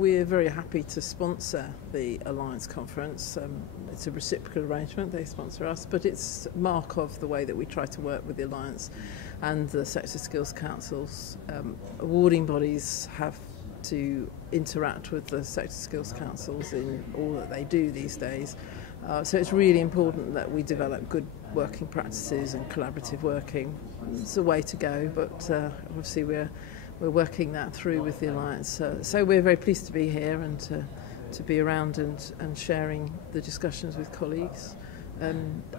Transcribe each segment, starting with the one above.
we're very happy to sponsor the Alliance Conference. It's a reciprocal arrangement, they sponsor us, but it's a mark of the way that we try to work with the Alliance and the Sector Skills Councils. Awarding bodies have to interact with the Sector Skills Councils in all that they do these days. So it's really important that we develop good working practices and collaborative working. It's a way to go, but obviously we're working that through with the Alliance. So we're very pleased to be here and to be around and sharing the discussions with colleagues.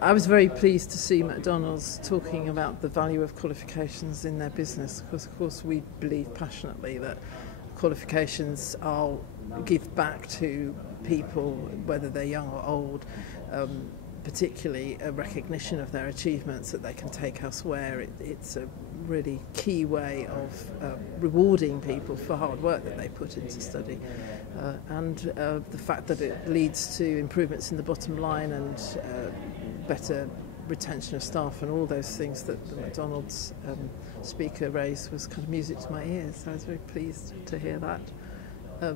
I was very pleased to see McDonald's talking about the value of qualifications in their business, because of course we believe passionately that qualifications are give back to people, whether they're young or old, particularly a recognition of their achievements that they can take elsewhere. It's a really key way of rewarding people for hard work that they put into study, and the fact that it leads to improvements in the bottom line and better retention of staff and all those things that the McDonald's speaker raised was kind of music to my ears. So I was very pleased to hear that.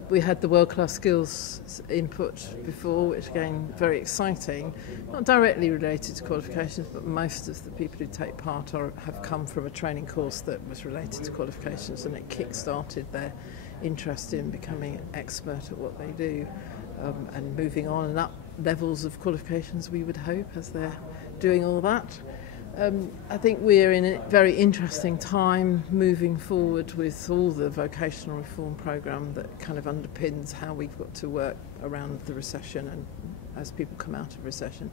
We had the world-class skills input before, which again, very exciting. Not directly related to qualifications, but most of the people who take part have come from a training course that was related to qualifications, and it kick-started their interest in becoming expert at what they do, and moving on and up levels of qualifications, we would hope, as they're doing all that. I think we're in a very interesting time moving forward with all the vocational reform programme that kind of underpins how we've got to work around the recession and as people come out of recession.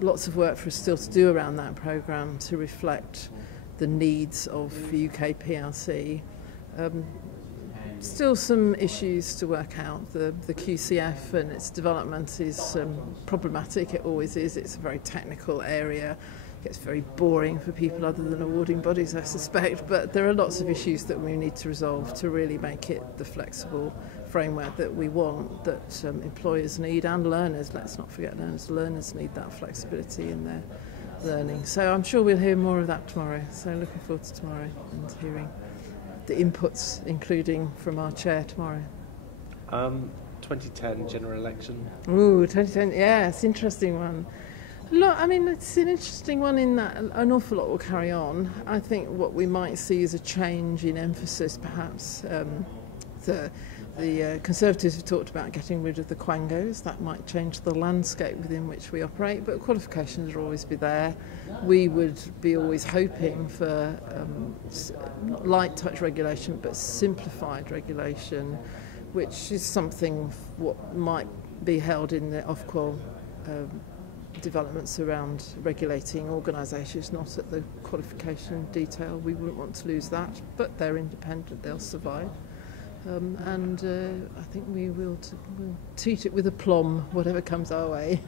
Lots of work for us still to do around that programme to reflect the needs of UK PLC. Still some issues to work out. The QCF and its development is problematic. It always is. It's a very technical area. It's very boring for people other than awarding bodies, I suspect, but there are lots of issues that we need to resolve to really make it the flexible framework that we want, that employers need, and learners. Let's not forget learners. Learners need that flexibility in their learning. So I'm sure we'll hear more of that tomorrow. So looking forward to tomorrow and hearing the inputs, including from our chair tomorrow. 2010 general election. Ooh, 2010, yeah, it's an interesting one. Look, I mean, it's an interesting one in that an awful lot will carry on. I think what we might see is a change in emphasis, perhaps. The Conservatives have talked about getting rid of the quangos. That might change the landscape within which we operate, but qualifications will always be there. We would be always hoping for not light touch regulation, but simplified regulation, which is something what might be held in the Ofqual developments around regulating organisations, not at the qualification detail. We wouldn't want to lose that, but they're independent, they'll survive. And I think we'll treat it with aplomb, whatever comes our way.